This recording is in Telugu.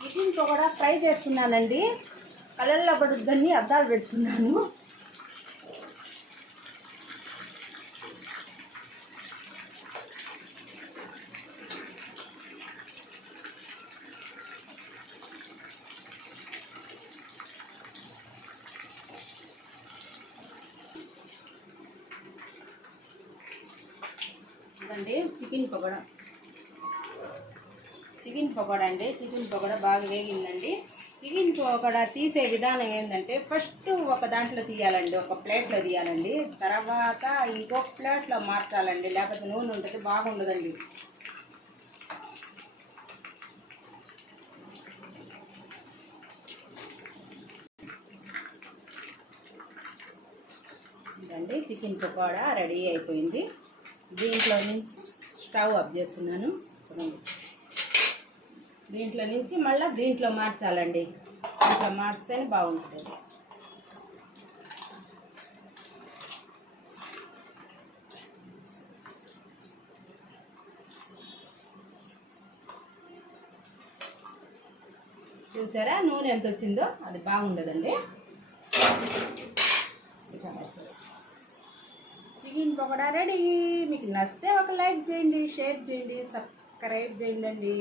చికెన్ పకోడా ఫ్రై చేస్తున్నానండి. కలర్లో పడుద్దని అద్దాలు పెట్టుకున్నాను. ఇదండి చికెన్ పకోడా అండి. చికెన్ పకోడా బాగా వేగిందండి. చికెన్ పకోడా తీసే విధానం ఏంటంటే ఫస్ట్ ఒక దాంట్లో తీయాలండి, ఒక ప్లేట్లో తీయాలండి. తర్వాత ఇంకొక ప్లేట్లో మార్చాలండి, లేకపోతే నూనె ఉంటుంది బాగుండదండి. ఇదండి చికెన్ పకోడా రెడీ అయిపోయింది. దీంట్లో నుంచి స్టవ్ ఆఫ్ చేస్తున్నాను. దీంట్లో నుంచి మళ్ళీ దీంట్లో మార్చాలండి. దీంట్లో మార్చితేనే బాగుంటుంది. చూసారా నూనె ఎంత వచ్చిందో? అది బాగుండదండి. Chicken pakoda ready. మీకు నచ్చితే ఒక లైక్ చేయండి, షేర్ చేయండి, సబ్స్క్రైబ్ చేయండి.